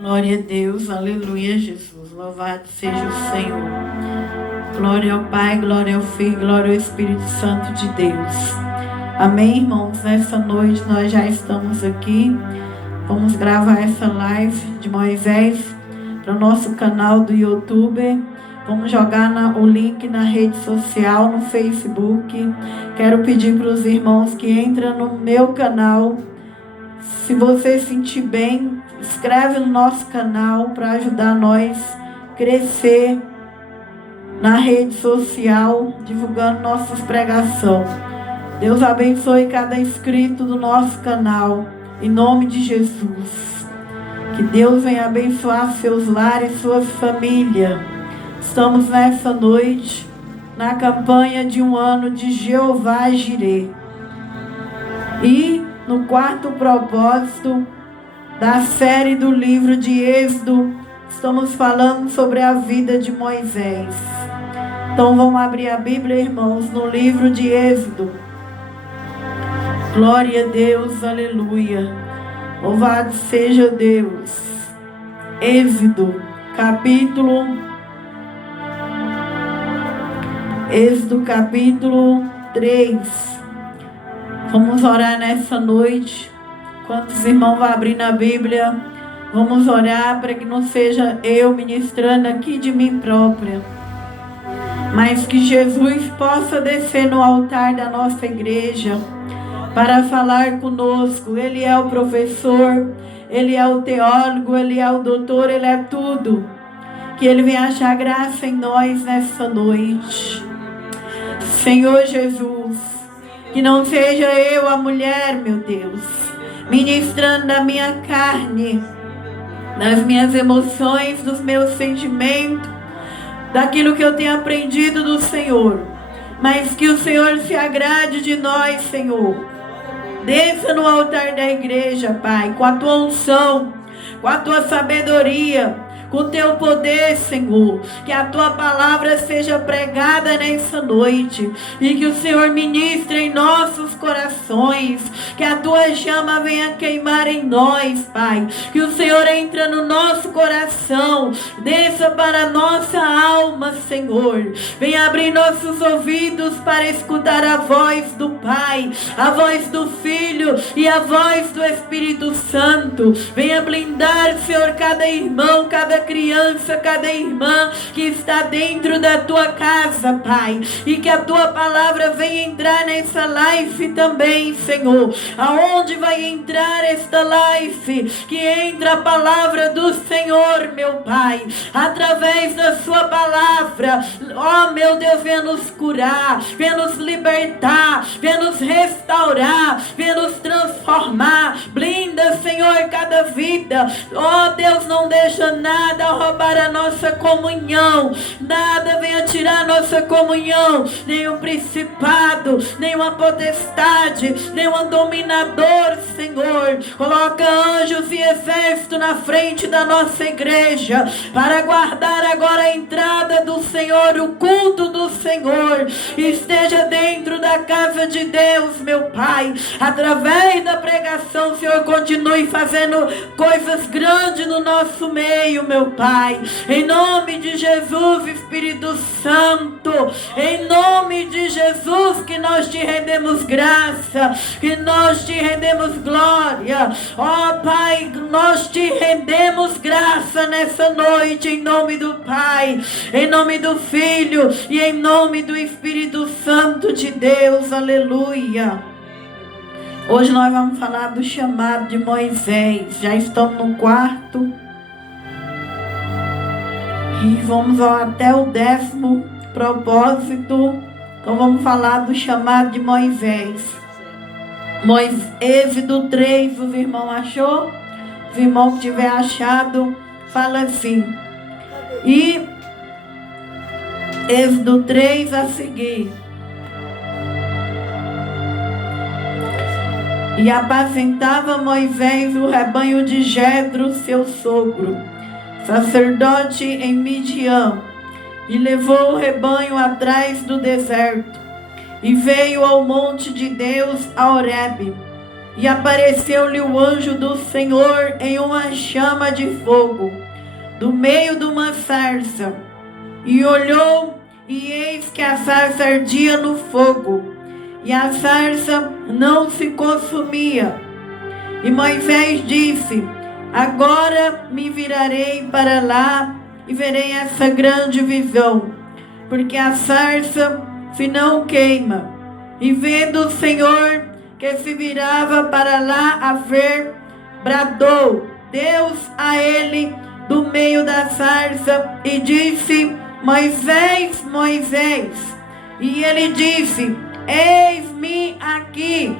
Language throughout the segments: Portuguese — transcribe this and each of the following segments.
Glória a Deus, aleluia, Jesus. Louvado seja o Senhor. Glória ao Pai, glória ao Filho, glória ao Espírito Santo de Deus. Amém, irmãos? Nessa noite nós já estamos aqui. Vamos gravar essa live de Moisés para o nosso canal do YouTube. Vamos jogar o link na rede social, no Facebook. Quero pedir para os irmãos que entram no meu canal. Se você sentir bem, inscreve no nosso canal para ajudar nós a crescer na rede social, divulgando nossas pregações. Deus abençoe cada inscrito do nosso canal, em nome de Jesus. Que Deus venha abençoar seus lares, suas famílias. Estamos nessa noite na campanha de um ano de Jeová Jireh. E no quarto propósito da série do livro de Êxodo, estamos falando sobre a vida de Moisés. Então vamos abrir a Bíblia, irmãos, no livro de Êxodo. Glória a Deus, aleluia. Louvado seja Deus. Êxodo, capítulo 3. Vamos orar nessa noite. Quantos irmãos vão abrir na Bíblia? Vamos orar para que não seja eu ministrando aqui de mim própria, mas que Jesus possa descer no altar da nossa igreja para falar conosco. Ele é o professor, Ele é o teólogo, Ele é o doutor, Ele é tudo. Que Ele venha achar graça em nós nessa noite. Senhor Jesus, que não seja eu a mulher, meu Deus, ministrando da minha carne, das minhas emoções, dos meus sentimentos, daquilo que eu tenho aprendido do Senhor, mas que o Senhor se agrade de nós, Senhor. Desça no altar da igreja, Pai, com a tua unção, com a tua sabedoria, com o teu poder, Senhor. Que a tua palavra seja pregada nessa noite e que o Senhor ministre em nossos corações. Que a tua chama venha queimar em nós, Pai. Que o Senhor entre no nosso coração, desça para a nossa alma, Senhor. Venha abrir nossos ouvidos para escutar a voz do Pai, a voz do Filho e a voz do Espírito Santo. Venha blindar, Senhor, cada irmão, cada criança, cada irmã que está dentro da tua casa, Pai, e que a tua palavra venha entrar nessa live também, Senhor. Aonde vai entrar esta live? Que entra a palavra do Senhor, meu Pai, através da sua palavra. Oh, meu Deus, venha nos curar, venha nos libertar, venha nos restaurar, venha nos transformar. Blinda, Senhor, cada vida. Oh, Deus, não deixa nada roubar a nossa comunhão, nada venha tirar a nossa comunhão, nenhum principado, nenhuma potestade, nenhum dominador, Senhor. Coloca anjos e exército na frente da nossa igreja, para guardar agora a entrada do Senhor, o culto do Senhor esteja dentro da casa de Deus, meu Pai. Através da pregação, Senhor, continue fazendo coisas grandes no nosso meio, meu Pai. Em nome de Jesus, Espírito Santo, em nome de Jesus, que nós te rendemos graça, que nós te rendemos glória. Ó Pai, nós te rendemos graça nessa noite, em nome do Pai, em nome do Filho e em nome do Espírito Santo de Deus. Aleluia. Hoje nós vamos falar do chamado de Moisés. Já estamos no quarto e vamos até o 10º propósito. Então vamos falar do chamado de Moisés. Êxodo 3, os irmãos achou? Os irmãos que tiver achado, fala assim. E Êxodo 3 a seguir. E apacentava Moisés o rebanho de Jetro, seu sogro, sacerdote em Midian, e levou o rebanho atrás do deserto, e veio ao monte de Deus, a Horebe, E apareceu-lhe o anjo do Senhor em uma chama de fogo, do meio de uma sarça. E olhou, e eis que a sarça ardia no fogo, e a sarça não se consumia. E Moisés disse: agora me virarei para lá e verei essa grande visão, porque a sarça se não queima. E vendo o Senhor que se virava para lá a ver, bradou Deus a ele do meio da sarça e disse: Moisés, Moisés. E ele disse: eis-me aqui.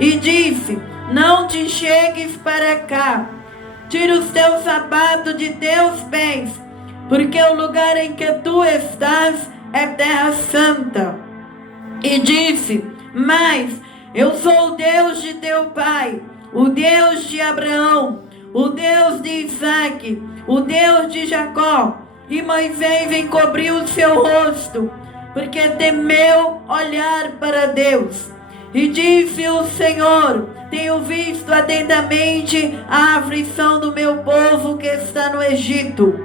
E disse: não te chegues para cá, tira os teus sapatos de teus pés, porque o lugar em que tu estás é terra santa. E disse: mas eu sou o Deus de teu pai, o Deus de Abraão, o Deus de Isaque, o Deus de Jacó. E Moisés encobriu o seu rosto, porque temeu olhar para Deus. E disse o Senhor: tenho visto atentamente a aflição do meu povo que está no Egito.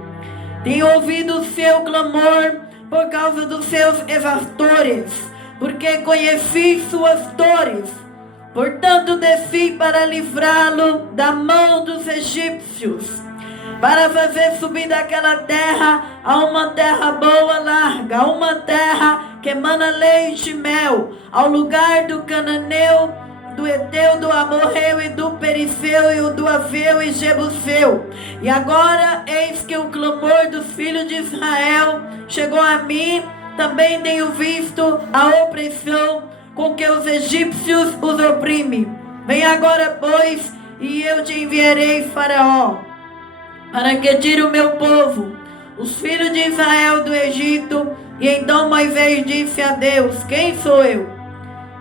Tenho ouvido o seu clamor por causa dos seus exaustores, porque conheci suas dores. Portanto desci para livrá-lo da mão dos egípcios, para fazer subir daquela terra a uma terra boa, larga, a uma terra que emana leite e mel, ao lugar do cananeu, do Eteu, do Amorreu e do Periceu e do Aveu e Jebuseu. E agora eis que o clamor dos filhos de Israel chegou a mim. Também tenho visto a opressão com que os egípcios os oprimem. Vem agora, pois, e eu te enviarei Faraó, para que tire o meu povo, os filhos de Israel, do Egito. E então Moisés disse a Deus: quem sou eu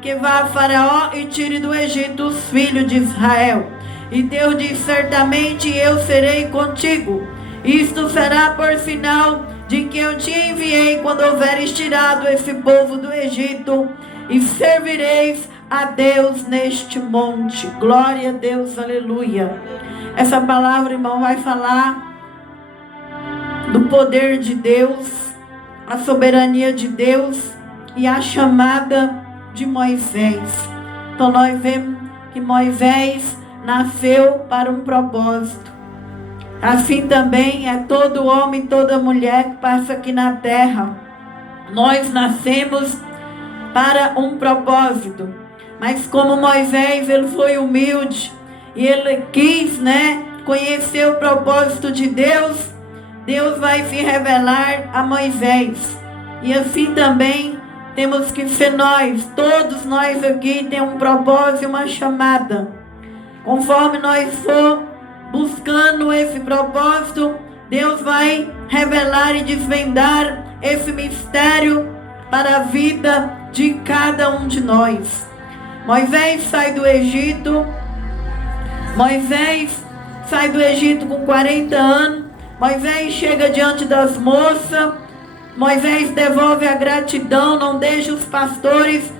que vá a Faraó e tire do Egito os filhos de Israel? E Deus disse: certamente eu serei contigo. Isto será por sinal de que eu te enviei quando houveres tirado esse povo do Egito, e servireis a Deus neste monte. Glória a Deus, aleluia. Essa palavra, irmão, vai falar do poder de Deus, a soberania de Deus e a chamada de Moisés. Então nós vemos que Moisés nasceu para um propósito. Assim também é todo homem, toda mulher que passa aqui na terra. Nós nascemos para um propósito. Mas como Moisés, ele foi humilde e ele quis, conhecer o propósito de Deus, Deus vai se revelar a Moisés. E assim também temos que ser nós. Todos nós aqui temos um propósito e uma chamada. Conforme nós for buscando esse propósito, Deus vai revelar e desvendar esse mistério para a vida de cada um de nós. Moisés sai do Egito. Moisés sai do Egito com 40 anos. Moisés chega diante das moças. Moisés devolve a gratidão. Não deixa os pastores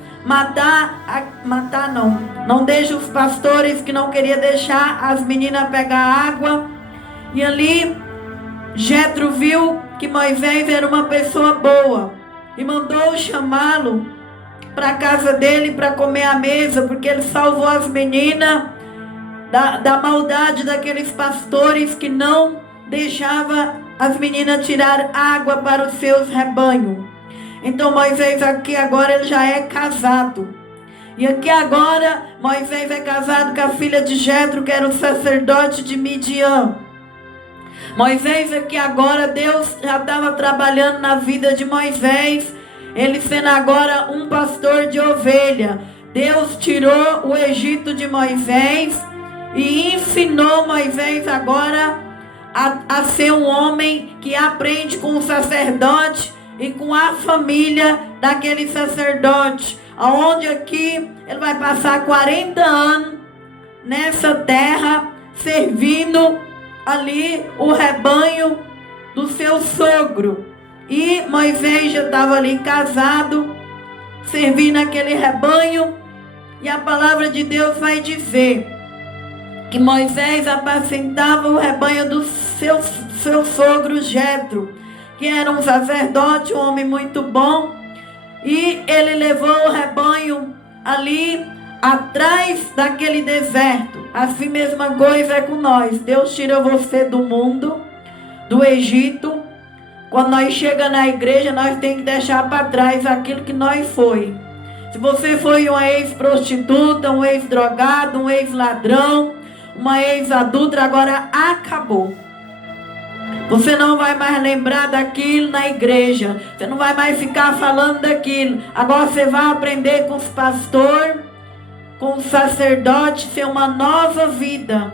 não deixa os pastores que não queriam deixar as meninas pegar água. E ali Jetro viu que Moisés era uma pessoa boa e mandou chamá-lo para a casa dele para comer à mesa, porque ele salvou as meninas da maldade daqueles pastores que não deixavam as meninas tirar água para os seus rebanhos. Então Moisés aqui agora ele já é casado. E aqui agora Moisés é casado com a filha de Jetro, que era o sacerdote de Midian. Moisés aqui agora, Deus já estava trabalhando na vida de Moisés, ele sendo agora um pastor de ovelha. Deus tirou o Egito de Moisés e ensinou Moisés agora a ser um homem que aprende com o sacerdote e com a família daquele sacerdote, aonde aqui ele vai passar 40 anos nessa terra, servindo ali o rebanho do seu sogro. E Moisés já estava ali casado, servindo aquele rebanho. E a palavra de Deus vai dizer que Moisés apacentava o rebanho do seu sogro Jetro, que era um sacerdote, um homem muito bom. E ele levou o rebanho ali atrás daquele deserto. Assim mesma coisa é com nós. Deus tira você do mundo, do Egito. Quando nós chegamos na igreja, nós temos que deixar para trás aquilo que nós foi. Se você foi uma ex-prostituta, um ex-drogado, um ex-ladrão, uma ex-adulta, agora acabou. Você não vai mais lembrar daquilo na igreja. Você não vai mais ficar falando daquilo. Agora você vai aprender com os pastores, com os sacerdotes, ser uma nova vida.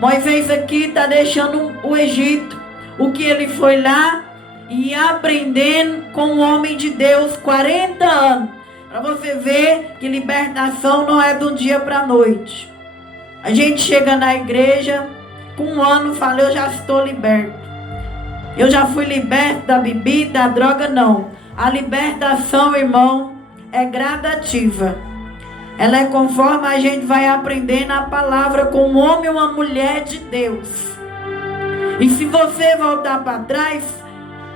Moisés aqui está deixando o Egito, o que ele foi lá e aprendendo com o homem de Deus 40 anos. Para você ver que libertação não é de um dia para a noite. A gente chega na igreja, com um ano fala, eu já estou liberto. Eu já fui liberto da bebida, da droga, não. A libertação, irmão, é gradativa. Ela é conforme a gente vai aprendendo a palavra com um homem ou uma mulher de Deus. E se você voltar para trás,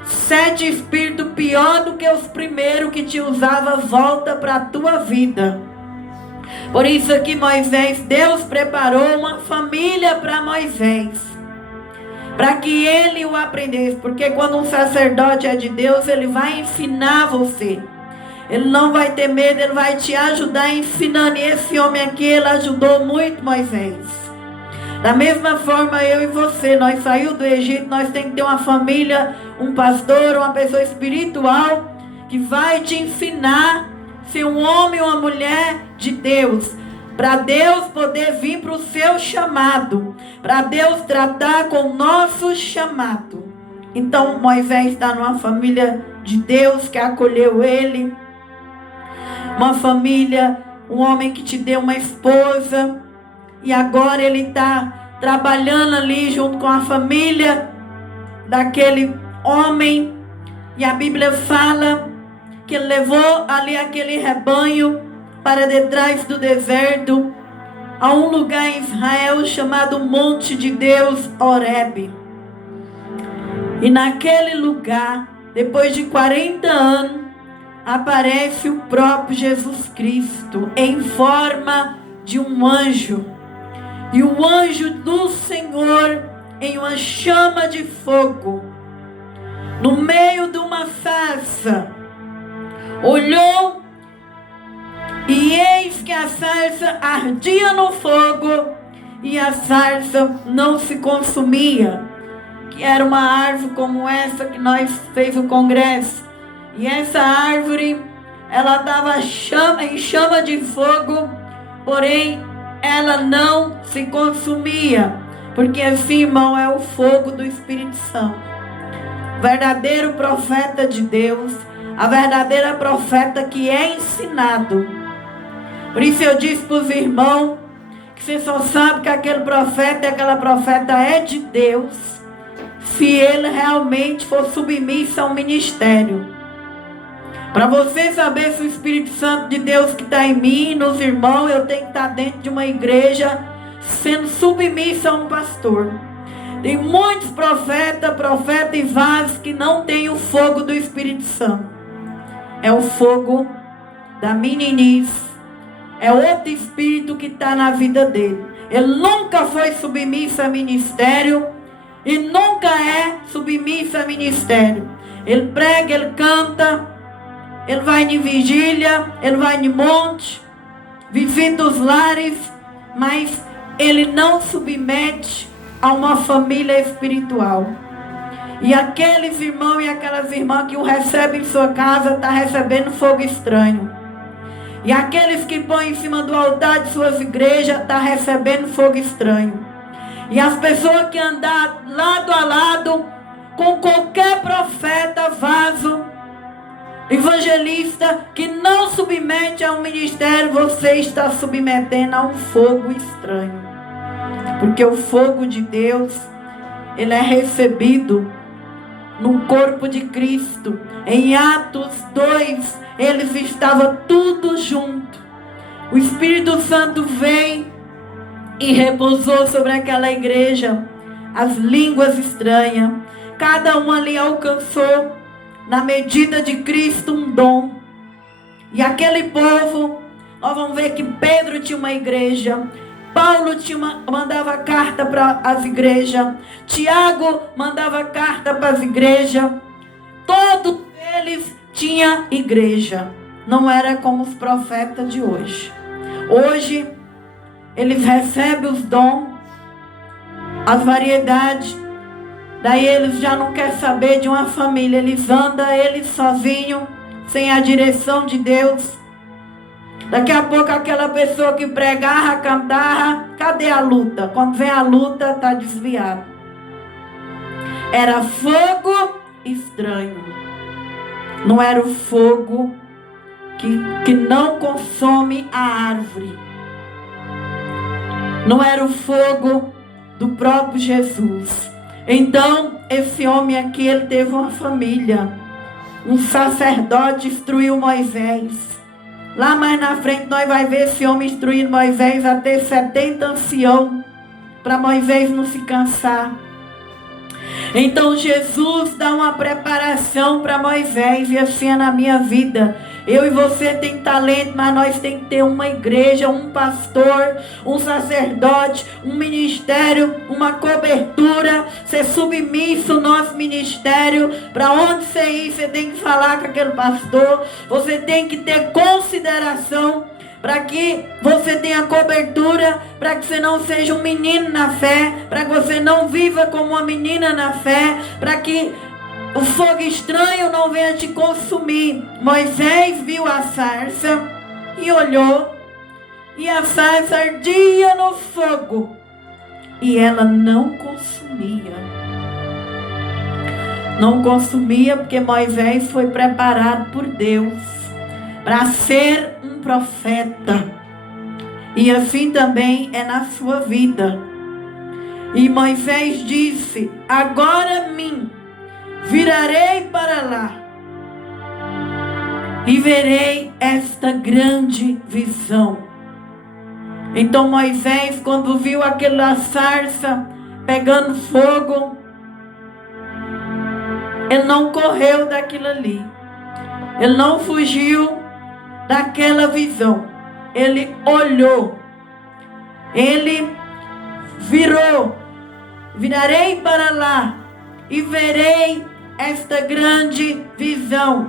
7 espíritos pior do que os primeiros que te usava volta para a tua vida. Por isso aqui Moisés, Deus preparou uma família para Moisés, para que ele o aprendesse. Porque quando um sacerdote é de Deus, ele vai ensinar você. Ele não vai ter medo, ele vai te ajudar ensinando. E esse homem aqui, ele ajudou muito Moisés. Da mesma forma, eu e você, nós saímos do Egito, nós temos que ter uma família, um pastor, uma pessoa espiritual, que vai te ensinar a ser um homem ou uma mulher de Deus. Para Deus poder vir para o seu chamado. Para Deus tratar com o nosso chamado. Então, Moisés está numa família de Deus que acolheu ele. Uma família, um homem que te deu uma esposa. E agora ele está trabalhando ali junto com a família daquele homem. E a Bíblia fala que ele levou ali aquele rebanho para detrás do deserto, a um lugar em Israel chamado Monte de Deus, Horebe. E naquele lugar, depois de 40 anos, aparece o próprio Jesus Cristo em forma de um anjo. E o anjo do Senhor, em uma chama de fogo, no meio de uma sarça, olhou, e eis que a sarça ardia no fogo, e a sarça não se consumia. Que era uma árvore como essa que nós fez o congresso. E essa árvore, ela estava em chama de fogo, porém ela não se consumia. Porque assim, irmão, é o fogo do Espírito Santo. Verdadeiro profeta de Deus, a verdadeira profeta que é ensinado. Por isso eu disse para os irmãos que você só sabe que aquele profeta e aquela profeta é de Deus se ele realmente for submisso ao ministério. Para você saber se o Espírito Santo de Deus que está em mim, nos irmãos, eu tenho que estar dentro de uma igreja sendo submisso a um pastor. Tem muitos profetas e vasos que não têm o fogo do Espírito Santo. É o fogo da meninice. É outro espírito que está na vida dele. Ele nunca foi submisso a ministério e nunca é submisso a ministério. Ele prega, ele canta, ele vai em vigília, ele vai em monte, visita os lares, mas ele não submete a uma família espiritual. E aqueles irmãos e aquelas irmãs que o recebem em sua casa, estão recebendo fogo estranho. E aqueles que põem em cima do altar de suas igrejas, estão recebendo fogo estranho. E as pessoas que andam lado a lado com qualquer profeta, vaso, evangelista, que não submete a um ministério, você está submetendo a um fogo estranho. Porque o fogo de Deus, ele é recebido no corpo de Cristo. Em Atos 2, eles estavam tudo junto. O Espírito Santo veio e repousou sobre aquela igreja. As línguas estranhas. Cada um ali alcançou, na medida de Cristo, um dom. E aquele povo, nós vamos ver que Pedro tinha uma igreja. Paulo mandava carta para as igrejas. Tiago mandava carta para as igrejas. Todos eles tinham igreja. Não era como os profetas de hoje. Hoje, eles recebem os dons, as variedades. Daí eles já não querem saber de uma família. Eles andam, eles sozinhos, sem a direção de Deus. Daqui a pouco aquela pessoa que pregava, cantava, cadê a luta? Quando vem a luta, está desviado. Era fogo estranho. Não era o fogo que não consome a árvore. Não era o fogo do próprio Jesus. Então, esse homem aqui, ele teve uma família. Um sacerdote instruiu Moisés. Lá mais na frente nós vamos ver esse homem instruindo Moisés a ter 70 anciãos, para Moisés não se cansar. Então Jesus dá uma preparação para Moisés, e assim é na minha vida. Eu e você tem talento, mas nós temos que ter uma igreja, um pastor, um sacerdote, um ministério, uma cobertura, ser submisso ao nosso ministério. Para onde você ir, você tem que falar com aquele pastor, você tem que ter consideração, para que você tenha cobertura, para que você não seja um menino na fé, para que você não viva como uma menina na fé, para que o fogo estranho não venha te consumir. Moisés viu a sarça e olhou, e a sarça ardia no fogo, e ela não consumia. Não consumia porque Moisés foi preparado por Deus para ser um profeta. E assim também é na sua vida. E Moisés disse: agora virarei para lá e verei esta grande visão. Então Moisés, quando viu aquela sarça pegando fogo, ele não correu daquilo ali. Ele não fugiu daquela visão. Ele olhou. Ele virou. Virarei para lá e verei esta grande visão.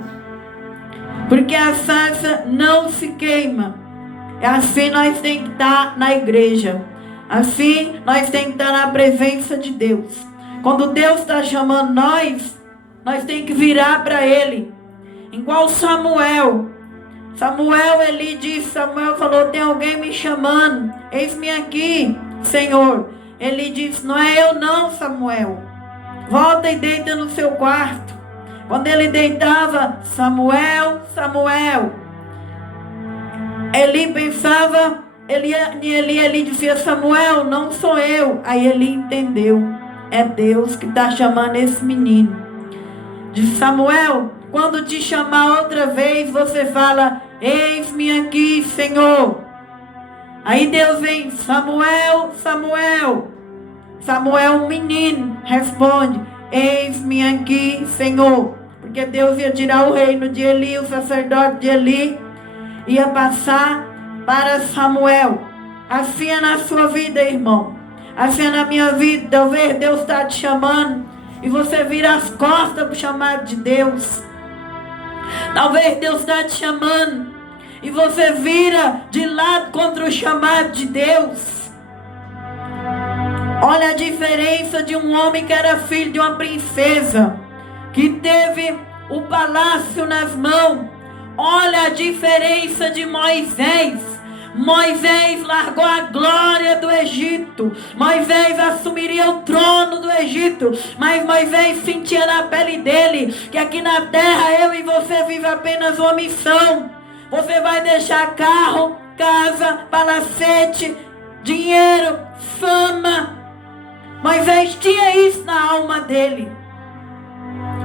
Porque a sarça não se queima. Assim nós temos que estar na igreja. Assim nós temos que estar na presença de Deus. Quando Deus está chamando nós temos que virar para Ele. Igual Samuel, ele disse, Samuel falou: tem alguém me chamando, eis-me aqui, Senhor. Ele disse: não é eu não, Samuel, volta e deita no seu quarto. Quando ele deitava, Samuel, Eli pensava, Eli dizia: Samuel, não sou eu. Aí ele entendeu, é Deus que está chamando esse menino. Disse: Samuel, quando te chamar outra vez, você fala: eis-me aqui, Senhor. Aí Deus vem: Samuel. Samuel, um menino, responde: eis-me aqui, Senhor. Porque Deus ia tirar o reino de Eli, o sacerdote de Eli ia passar para Samuel. Assim é na sua vida, irmão. Assim é na minha vida. Talvez Deus está te chamando e você vira as costas para o chamado de Deus. Talvez Deus está te chamando e você vira de lado contra o chamado de Deus. Olha a diferença de um homem que era filho de uma princesa, que teve o palácio nas mãos. Olha a diferença de Moisés. Moisés largou a glória do Egito. Moisés assumiria o trono do Egito. Mas Moisés sentia na pele dele que aqui na terra eu e você vive apenas uma missão. Você vai deixar carro, casa, palacete, dinheiro, fama. Moisés tinha isso na alma dele.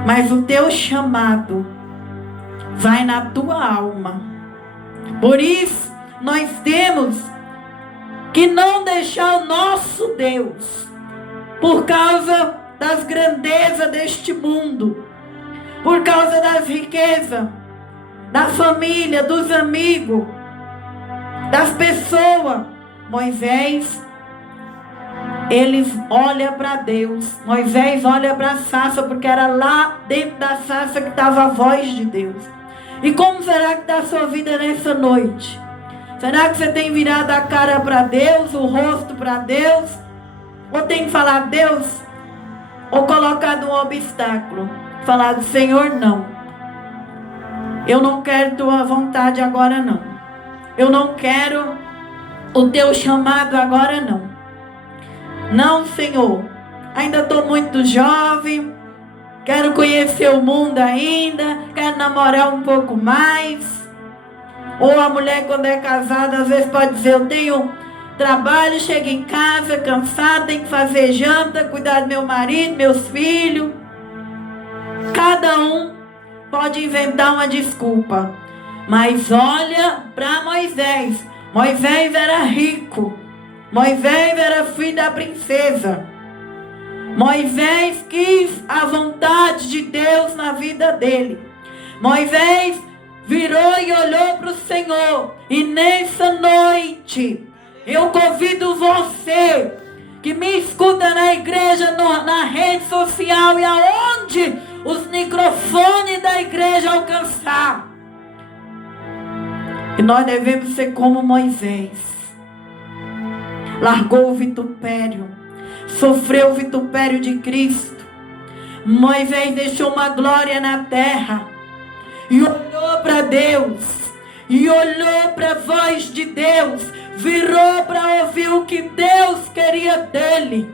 Mas o teu chamado vai na tua alma. Por isso, nós temos que não deixar o nosso Deus, por causa das grandezas deste mundo, por causa das riquezas, da família, dos amigos, das pessoas. Moisés, eles olham para Deus. Moisés olha para a sarça, porque era lá dentro da sarça que estava a voz de Deus. E como será que está a sua vida nessa noite? Será que você tem virado a cara para Deus, o rosto para Deus? Ou tem que falar Deus? Ou colocado um obstáculo? Falado, Senhor, não. Eu não quero tua vontade agora, não. Eu não quero o teu chamado agora, não. Não, Senhor. Ainda estou muito jovem. Quero conhecer o mundo ainda. Quero namorar um pouco mais. Ou a mulher, quando é casada, às vezes pode dizer, eu tenho trabalho, chego em casa cansada, tenho que fazer janta, cuidar do meu marido, meus filhos. Cada um pode inventar uma desculpa. Mas olha para Moisés. Moisés era rico. Moisés era filho da princesa. Moisés quis a vontade de Deus na vida dele. Moisés virou e olhou para o Senhor. E nessa noite, eu convido você que me escuta na igreja, na rede social e aonde os microfones da igreja alcançar. E nós devemos ser como Moisés. Largou o vitupério, sofreu o vitupério de Cristo. Moisés deixou uma glória na terra e olhou para Deus, e olhou para a voz de Deus, virou para ouvir o que Deus queria dele,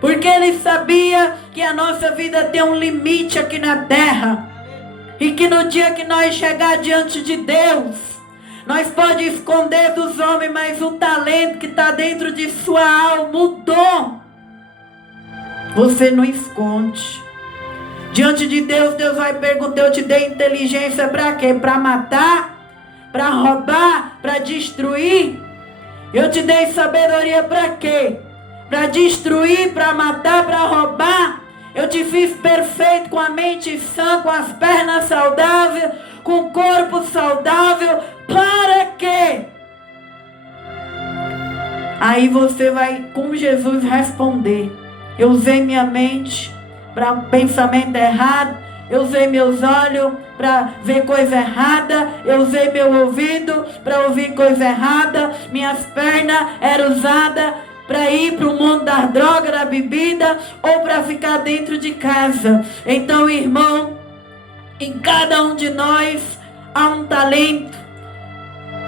porque ele sabia que a nossa vida tem um limite aqui na terra, e que no dia que nós chegar diante de Deus, nós pode esconder dos homens, mas o talento que está dentro de sua alma, o dom, você não esconde. Diante de Deus, Deus vai perguntar, eu te dei inteligência para quê? Para matar? Para roubar? Para destruir? Eu te dei sabedoria para quê? Para destruir, para matar, para roubar? Eu te fiz perfeito, com a mente sã, com as pernas saudáveis, com o corpo saudável. Para quê? Aí você vai com Jesus responder. Eu usei minha mente para pensamento errado. Eu usei meus olhos para ver coisa errada. Eu usei meu ouvido para ouvir coisa errada. Minhas pernas eram usadas para ir para o mundo da droga, da bebida, ou para ficar dentro de casa. Então, irmão, em cada um de nós há um talento.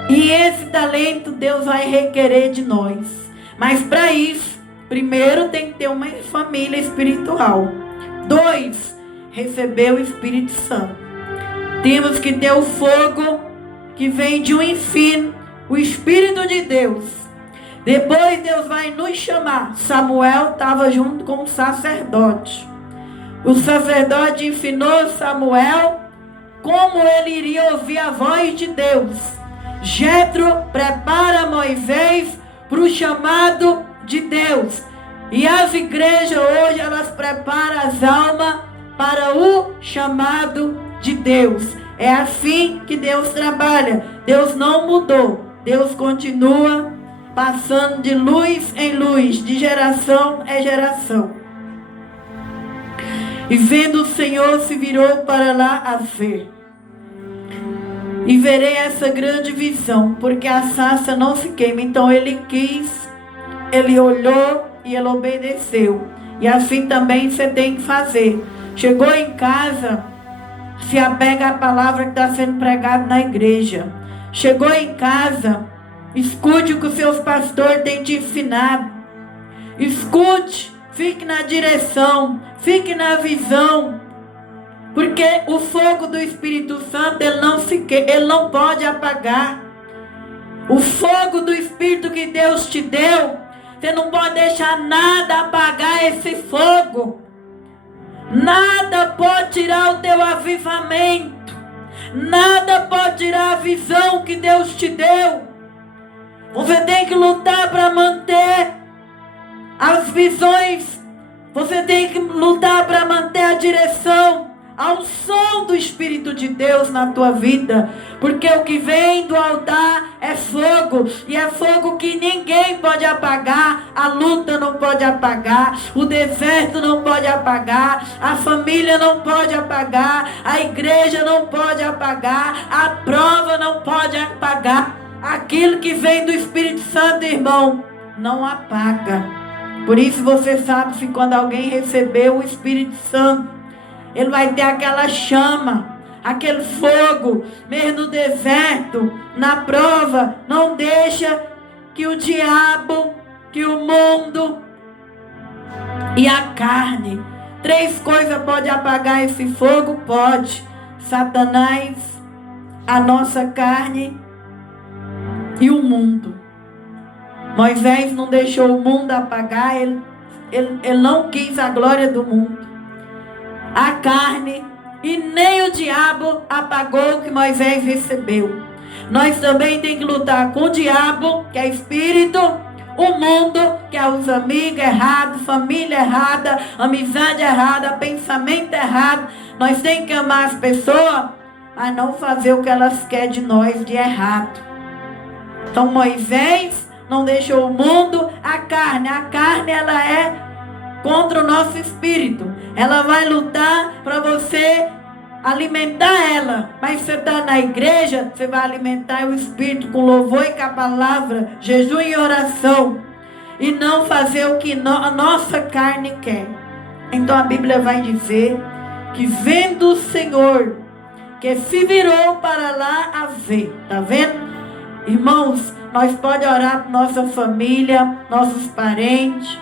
E esse talento Deus vai requerer de nós. Mas para isso, primeiro tem que ter uma família espiritual. 2, receber o Espírito Santo. Temos que ter o fogo que vem de um ensino, o Espírito de Deus. Depois Deus vai nos chamar. Samuel estava junto com o sacerdote. O sacerdote ensinou Samuel como ele iria ouvir a voz de Deus. Jetro prepara Moisés para o chamado de Deus. E as igrejas hoje, elas preparam as almas para o chamado de Deus. É assim que Deus trabalha. Deus não mudou. Deus continua passando de luz em luz, de geração em geração. E vendo o Senhor, se virou para lá a ver. E verei essa grande visão, porque a sarça não se queima. Então ele quis, ele olhou e ele obedeceu. E assim também você tem que fazer. Chegou em casa, se apega à palavra que está sendo pregada na igreja. Chegou em casa, escute o que os seus pastores têm te ensinado. Escute, fique na direção, fique na visão. Porque o fogo do Espírito Santo, ele não pode apagar. O fogo do Espírito que Deus te deu, você não pode deixar nada apagar esse fogo. Nada pode tirar o teu avivamento. Nada pode tirar a visão que Deus te deu. Você tem que lutar para manter as visões. Você tem que lutar para manter a direção, a unção do Espírito de Deus na tua vida. Porque o que vem do altar é fogo. E é fogo que ninguém pode apagar. A luta não pode apagar. O deserto não pode apagar. A família não pode apagar. A igreja não pode apagar. A prova não pode apagar. Aquilo que vem do Espírito Santo, irmão, não apaga. Por isso você sabe que quando alguém recebeu o Espírito Santo, ele vai ter aquela chama, aquele fogo, mesmo no deserto, na prova. Não deixa que o diabo, que o mundo e a carne, 3 coisas podem apagar esse fogo? Pode. Satanás, a nossa carne e o mundo. Moisés não deixou o mundo apagar, ele não quis a glória do mundo. A carne e nem o diabo apagou o que Moisés recebeu. Nós também temos que lutar com o diabo, que é espírito, o mundo, que é os amigos errados, família errada, amizade errada, pensamento errado. Nós temos que amar as pessoas, mas não fazer o que elas querem de nós de errado. Então Moisés não deixou o mundo, a carne ela é contra o nosso espírito. Ela vai lutar para você alimentar ela. Mas você está na igreja, você vai alimentar o espírito com louvor e com a palavra, jejum e oração. E não fazer o que a nossa carne quer. Então a Bíblia vai dizer que vendo o Senhor, que se virou para lá a ver. Está vendo? Irmãos, nós podemos orar para nossa família, nossos parentes,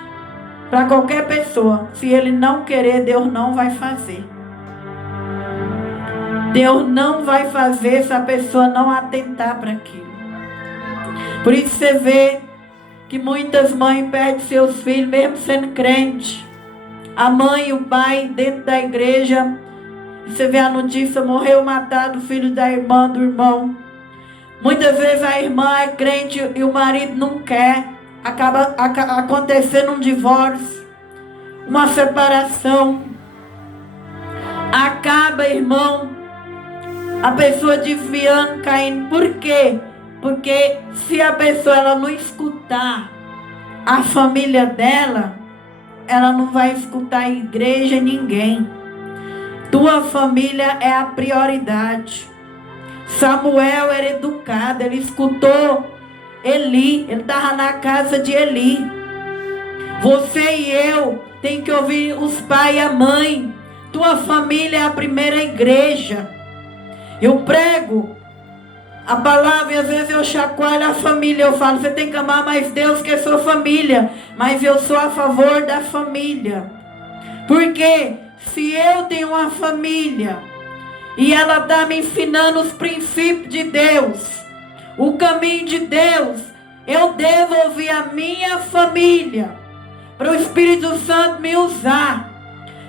para qualquer pessoa. Se ele não querer, Deus não vai fazer. Deus não vai fazer se a pessoa não atentar para aquilo. Por isso você vê que muitas mães perdem seus filhos, mesmo sendo crente. A mãe e o pai dentro da igreja. Você vê a notícia, morreu matado o filho da irmã, do irmão. Muitas vezes a irmã é crente e o marido não quer. Acaba acontecendo um divórcio, uma separação. Acaba, irmão, a pessoa desviando, caindo. Por quê? Porque se a pessoa ela não escutar a família dela, ela não vai escutar a igreja, ninguém. Tua família é a prioridade. Samuel era educado, ele escutou Eli, ele estava na casa de Eli. Você e eu tem que ouvir os pais e a mãe. Tua família é a primeira igreja. Eu prego a palavra e às vezes eu chacoalho a família. Eu falo, você tem que amar mais Deus que a sua família. Mas eu sou a favor da família. Porque se eu tenho uma família e ela está me ensinando os princípios de Deus, o caminho de Deus, eu devo ouvir a minha família, para o Espírito Santo me usar,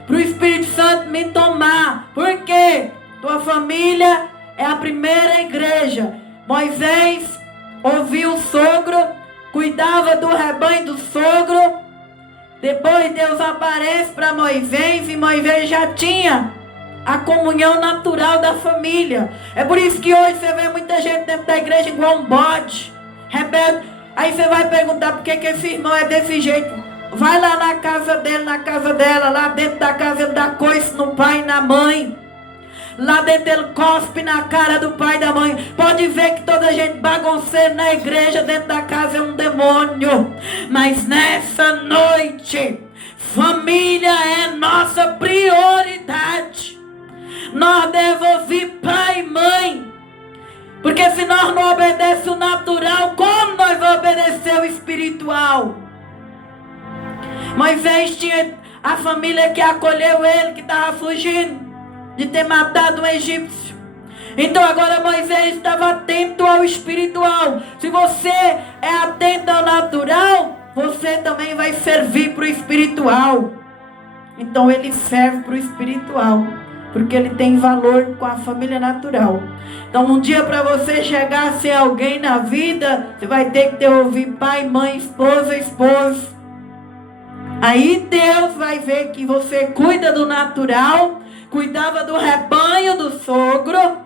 para o Espírito Santo me tomar. Por quê? Tua família é a primeira igreja. Moisés ouviu o sogro, cuidava do rebanho do sogro. Depois Deus aparece para Moisés e Moisés já tinha a comunhão natural da família. É por isso que hoje você vê muita gente dentro da igreja igual um bode, rebelde. Aí você vai perguntar por que esse irmão é desse jeito. Vai lá na casa dele, na casa dela, lá dentro da casa ele dá coice no pai e na mãe. Lá dentro ele cospe na cara do pai e da mãe. Pode ver que toda gente bagunceira na igreja, dentro da casa é um demônio. Mas nessa noite, família é nossa prioridade. Nós devemos ouvir pai e mãe. Porque se nós não obedecemos o natural, como nós vamos obedecer o espiritual? Moisés tinha a família que acolheu ele, que estava fugindo de ter matado um egípcio. Então agora Moisés estava atento ao espiritual. Se você é atento ao natural, você também vai servir para o espiritual. Então ele serve para o espiritual. Por porque ele tem valor com a família natural. Então um dia para você chegar a ser alguém na vida, você vai ter que ouvir pai, mãe, esposa, esposo. Aí Deus vai ver que você cuida do natural, cuidava do rebanho do sogro,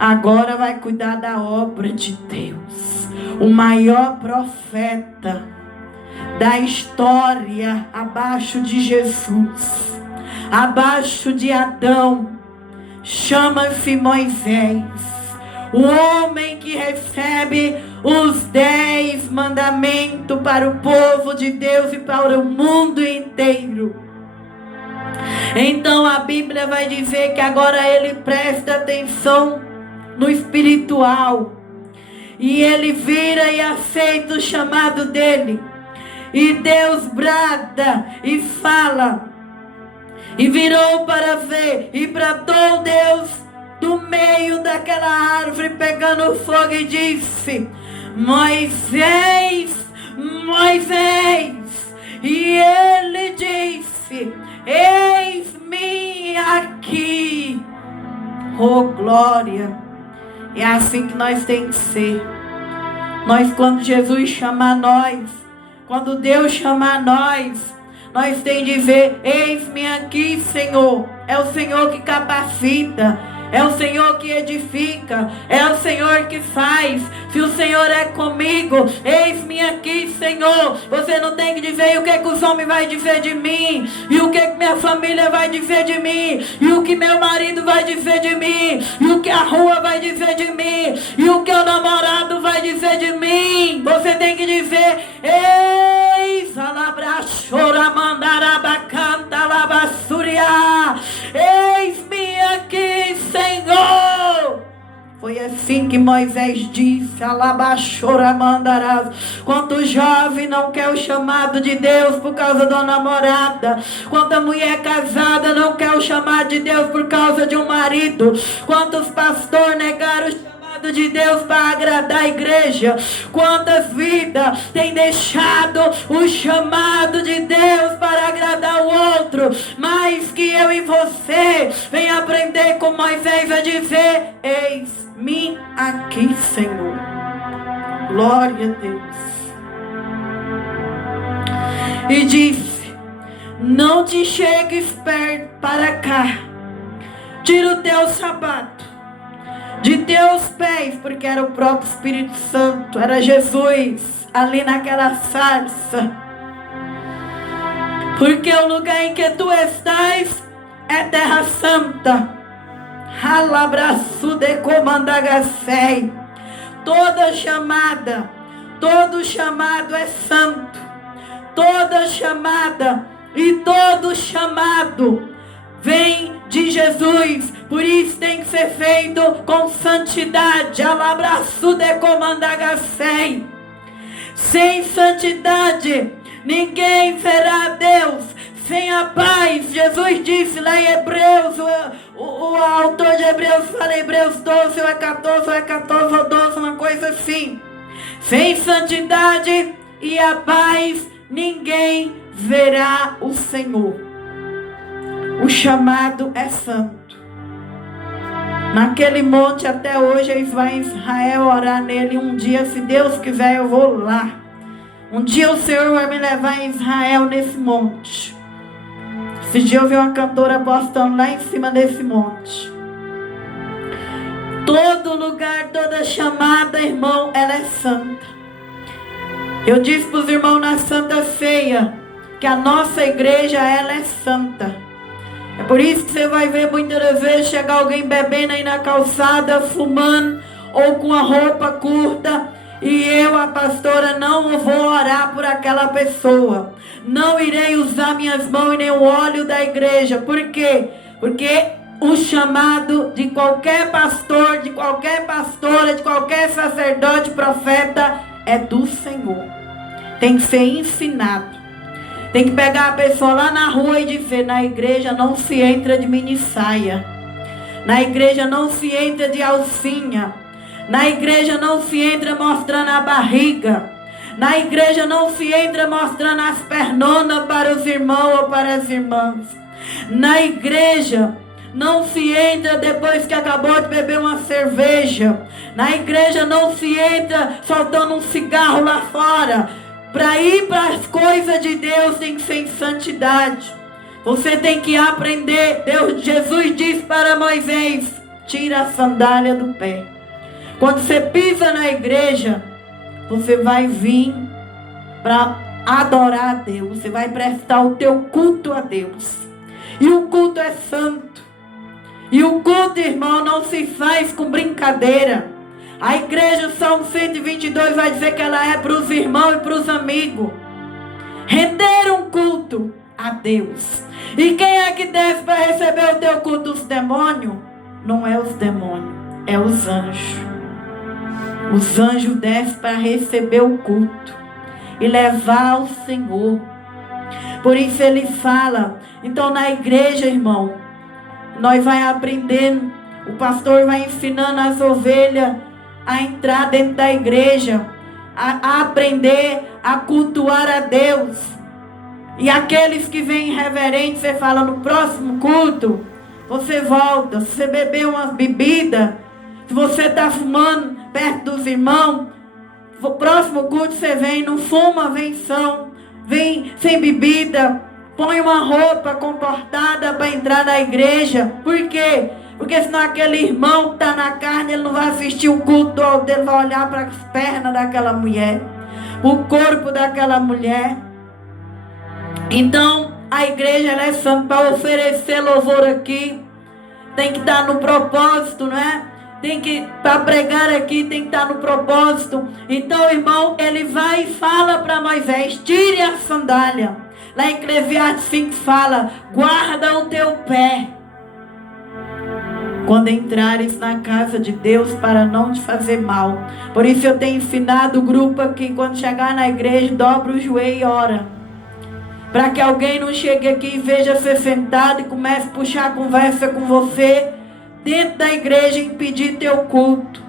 agora vai cuidar da obra de Deus. O maior profeta da história abaixo de Jesus, abaixo de Adão, chama-se Moisés, o homem que recebe os 10 mandamentos para o povo de Deus e para o mundo inteiro. Então a Bíblia vai dizer que agora ele presta atenção no espiritual, e ele vira e aceita o chamado dele, e Deus brada e fala, e virou para ver, e bradou Deus do meio daquela árvore pegando fogo e disse: Moisés, Moisés. E ele disse: eis-me aqui. Oh glória. É assim que nós temos que ser. Nós, quando Jesus chamar nós, quando Deus chamar nós temos que dizer: eis-me aqui, Senhor. É o Senhor que capacita, é o Senhor que edifica, é o Senhor que faz. Se o Senhor é comigo, eis-me aqui, Senhor. Você não tem que dizer o que os homens vão dizer de mim, e o que minha família vai dizer de mim, e o que meu marido vai dizer de mim, e o que a rua vai dizer de mim, e o que o namorado vai dizer de mim. Você tem que dizer: eis eis-me aqui, Senhor. Foi assim que Moisés disse: quanto jovem não quer o chamado de Deus por causa da namorada, quanto a mulher casada não quer o chamado de Deus por causa de um marido, quantos pastores negaram o chamado de Deus para agradar a igreja, quantas vidas têm deixado o chamado de Deus para agradar o outro, mas que eu e você vem aprender com Moisés a dizer: eis-me aqui, Senhor. Glória a Deus. E disse: não te chegues perto para cá, tira o teu sapato de teus pés, porque era o próprio Espírito Santo, era Jesus ali naquela sarça, porque o lugar em que tu estás é terra santa. Alabraço de comandagacei. Toda chamada, todo chamado é santo, toda chamada e todo chamado vem de Jesus. Por isso tem que ser feito com santidade. Alabraço de comandagacei. Sem santidade ninguém verá Deus. Sem a paz, Jesus disse lá em Hebreus, o autor de Hebreus fala em Hebreus 12 ou é 14 ou 12, uma coisa assim. Sem santidade e a paz ninguém verá o Senhor. O chamado é santo. Naquele monte até hoje eles vão em Israel orar nele. Um dia, se Deus quiser, eu vou lá. Um dia o Senhor vai me levar em Israel nesse monte. Esse dia eu vi uma cantora postando lá em cima desse monte. Todo lugar, toda chamada, irmão, ela é santa. Eu disse para os irmãos na Santa Ceia que a nossa igreja, ela é santa. É por isso que você vai ver muitas vezes chegar alguém bebendo aí na calçada, fumando, ou com a roupa curta, e eu, a pastora, não vou orar por aquela pessoa. Não irei usar minhas mãos e nem o óleo da igreja. Por quê? Porque o chamado de qualquer pastor, de qualquer pastora, de qualquer sacerdote, profeta, é do Senhor. Tem que ser ensinado. Tem que pegar a pessoa lá na rua e dizer: na igreja não se entra de mini saia. Na igreja não se entra de alcinha. Na igreja não se entra mostrando a barriga. Na igreja não se entra mostrando as pernonas para os irmãos ou para as irmãs. Na igreja não se entra depois que acabou de beber uma cerveja. Na igreja não se entra soltando um cigarro lá fora. Para ir para as coisas de Deus tem que ser em santidade. Você tem que aprender. Jesus disse para Moisés: tira a sandália do pé. Quando você pisa na igreja, você vai vir para adorar a Deus. Você vai prestar o teu culto a Deus. E o culto é santo. E o culto, irmão, não se faz com brincadeira. A igreja, Salmo 122, vai dizer que ela é para os irmãos e para os amigos. Render um culto a Deus. E quem é que desce para receber o teu culto? Os demônios? Não é os demônios, é os anjos. Os anjos descem para receber o culto e levar ao Senhor. Por isso ele fala. Então na igreja, irmão, nós vai aprendendo. O pastor vai ensinando as ovelhas a entrar dentro da igreja, a aprender a cultuar a Deus. E aqueles que vêm reverentes, você fala: no próximo culto você volta. Se você beber uma bebida, se você está fumando perto dos irmãos, no próximo culto você vem, não fuma, vem são, vem sem bebida, põe uma roupa comportada para entrar na igreja. Por quê? Porque senão aquele irmão que está na carne, ele não vai assistir o culto dele, vai olhar para as pernas daquela mulher, o corpo daquela mulher. Então a igreja, ela é santa. Para oferecer louvor aqui, tem que estar no propósito, não é? Para pregar aqui tem que estar no propósito. Então, irmão, ele vai e fala para Moisés: tire a sandália. Lá em Eclesiastes 5 fala: guarda o teu pé quando entrares na casa de Deus, para não te fazer mal. Por isso eu tenho ensinado o grupo aqui: quando chegar na igreja, dobra o joelho e ora, para que alguém não chegue aqui e veja você sentado e comece a puxar a conversa com você dentro da igreja e impedir teu culto.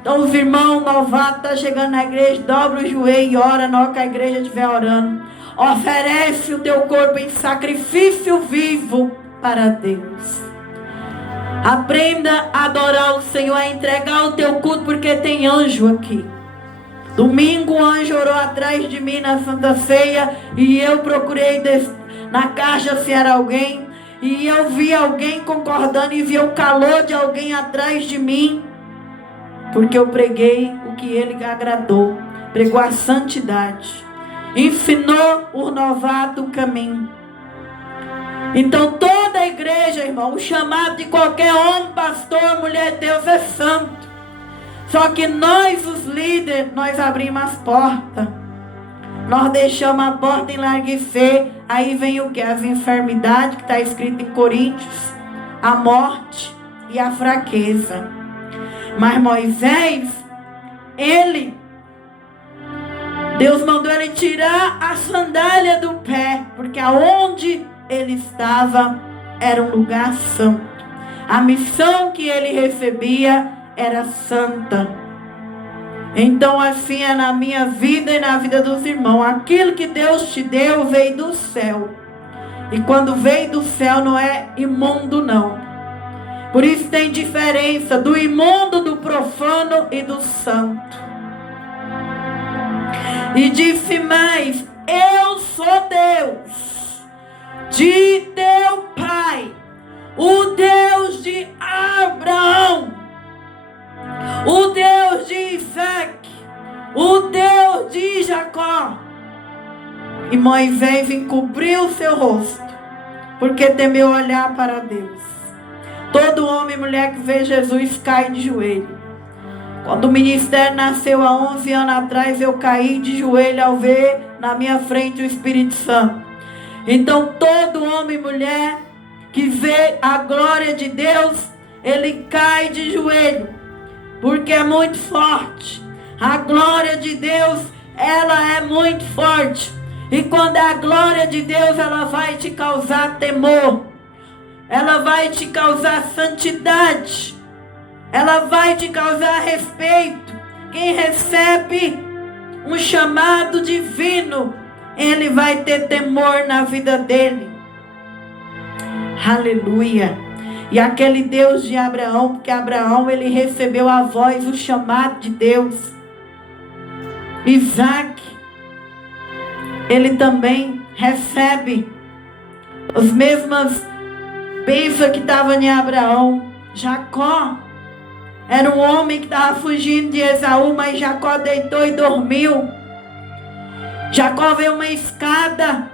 Então os irmãos novatos estão chegando na igreja, dobra o joelho e ora na hora que a igreja estiver orando. Oferece o teu corpo em sacrifício vivo para Deus. Aprenda a adorar o Senhor, a entregar o teu culto, porque tem anjo aqui. Domingo o anjo orou atrás de mim na Santa Ceia, e eu procurei na caixa se era alguém, e eu vi alguém concordando, e vi o calor de alguém atrás de mim, porque eu preguei o que ele agradou, pregou a santidade, ensinou o novato o caminho. Então toda a igreja, irmão, o chamado de qualquer homem, pastor, mulher de Deus é santo. Só que nós, os líderes, nós abrimos as portas. Nós deixamos a porta enlarguecer. Aí vem o que? As enfermidades, que está escrito em Coríntios, a morte e a fraqueza. Mas Moisés, Deus mandou ele tirar a sandália do pé, porque aonde ele estava era um lugar santo. A missão que ele recebia era santa. Então assim é na minha vida e na vida dos irmãos. Aquilo que Deus te deu veio do céu. E quando veio do céu não é imundo não. Por isso tem diferença do imundo, do profano e do santo. E disse mais: eu sou Deus de teu pai, o Deus de Abraão, o Deus de Isaac, o Deus de Jacó. E Moisés encobriu seu rosto, porque temeu olhar para Deus. Todo homem e mulher que vê Jesus cai de joelho. Quando o ministério nasceu há 11 anos atrás, eu caí de joelho ao ver na minha frente o Espírito Santo. Então todo homem e mulher que vê a glória de Deus, ele cai de joelho, porque é muito forte. A glória de Deus, ela é muito forte. E quando é a glória de Deus, ela vai te causar temor, ela vai te causar santidade, ela vai te causar respeito. Quem recebe um chamado divino, ele vai ter temor na vida dele. Aleluia. E aquele Deus de Abraão, porque Abraão ele recebeu a voz, o chamado de Deus. Isaac, ele também recebe as mesmas bênçãos que estavam em Abraão. Jacó era um homem que estava fugindo de Esaú, mas Jacó deitou e dormiu. Jacó vê uma escada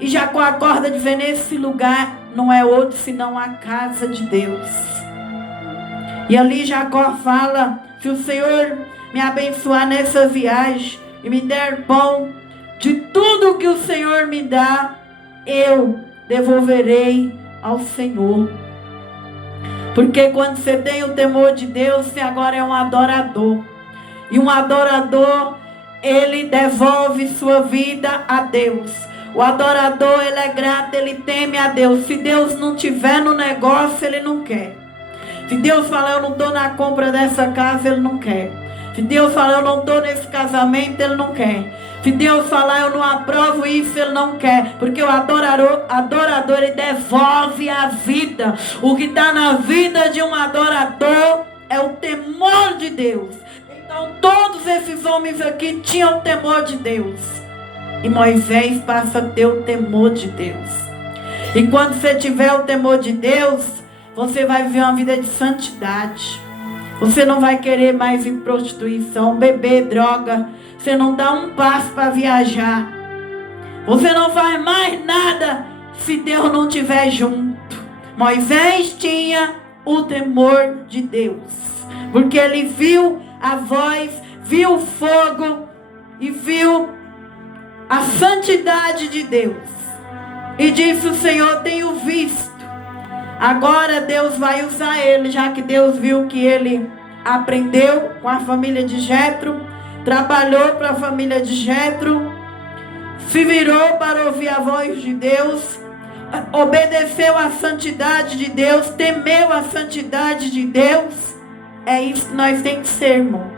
e Jacó acorda dizendo: esse lugar não é outro senão a casa de Deus. E ali Jacó fala: se o Senhor me abençoar nessa viagem e me der pão, de tudo que o Senhor me dá, eu devolverei ao Senhor. Porque quando você tem o temor de Deus, você agora é um adorador. E um adorador, ele devolve sua vida a Deus. O adorador, ele é grato, ele teme a Deus. Se Deus não tiver no negócio, ele não quer. Se Deus falar: eu não estou na compra dessa casa, ele não quer. Se Deus falar: eu não estou nesse casamento, ele não quer. Se Deus falar: eu não aprovo isso, ele não quer. Porque o adorador, ele devolve a vida. O que está na vida de um adorador é o temor de Deus. Então todos esses homens aqui tinham temor de Deus. E Moisés passa a ter o temor de Deus. E quando você tiver o temor de Deus, você vai viver uma vida de santidade. Você não vai querer mais ir prostituição, beber, droga. Você não dá um passo para viajar. Você não faz mais nada se Deus não estiver junto. Moisés tinha o temor de Deus. Porque ele viu a voz, viu o fogo e viu a santidade de Deus. E disse: o Senhor, tenho visto. Agora Deus vai usar ele, já que Deus viu que ele aprendeu com a família de Jetro, trabalhou para a família de Jetro, se virou para ouvir a voz de Deus, obedeceu à santidade de Deus, temeu a santidade de Deus. É isso que nós temos que ser, irmão.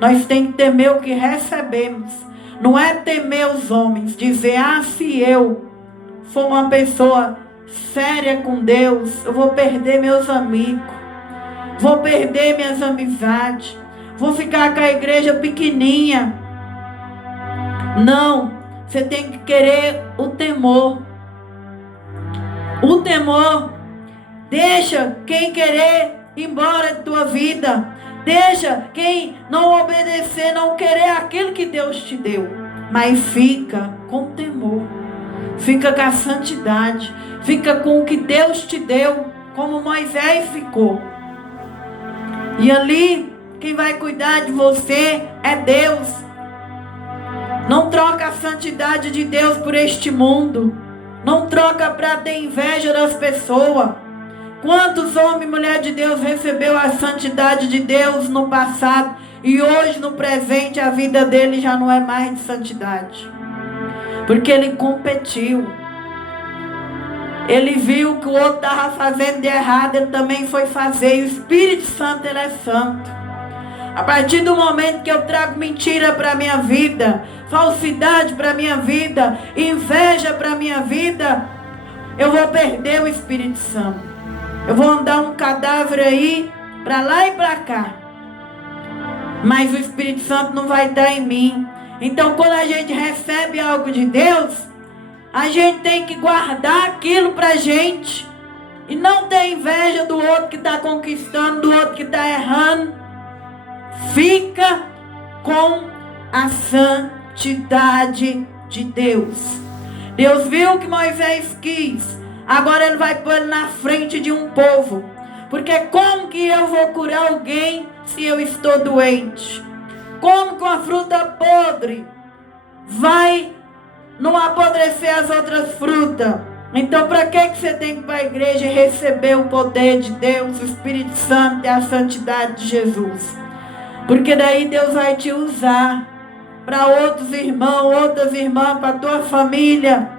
Nós temos que temer o que recebemos. Não é temer os homens, dizer: ah, se eu for uma pessoa séria com Deus, eu vou perder meus amigos, vou perder minhas amizades, vou ficar com a igreja pequenininha. Não, você tem que querer o temor. O temor. Deixa quem querer ir embora de tua vida. Deixa quem não obedecer, não querer aquilo que Deus te deu. Mas fica com temor. Fica com a santidade. Fica com o que Deus te deu, como Moisés ficou. E ali, quem vai cuidar de você é Deus. Não troca a santidade de Deus por este mundo. Não troca para ter inveja das pessoas. Quantos homens e mulheres de Deus recebeu a santidade de Deus no passado e hoje no presente a vida dele já não é mais de santidade? Porque ele competiu. Ele viu que o outro estava fazendo de errado, ele também foi fazer. E o Espírito Santo, ele é santo. A partir do momento que eu trago mentira para a minha vida, falsidade para a minha vida, inveja para a minha vida, eu vou perder o Espírito Santo. Eu vou andar um cadáver aí, para lá e para cá. Mas o Espírito Santo não vai estar em mim. Então, quando a gente recebe algo de Deus, a gente tem que guardar aquilo para a gente. E não ter inveja do outro que está conquistando, do outro que está errando. Fica com a santidade de Deus. Deus viu o que Moisés quis. Agora ele vai pôr ele na frente de um povo. Porque como que eu vou curar alguém se eu estou doente? Como com a fruta podre vai não apodrecer as outras frutas? Então para que você tem que ir para a igreja e receber o poder de Deus, o Espírito Santo e a santidade de Jesus? Porque daí Deus vai te usar para outros irmãos, outras irmãs, para a tua família.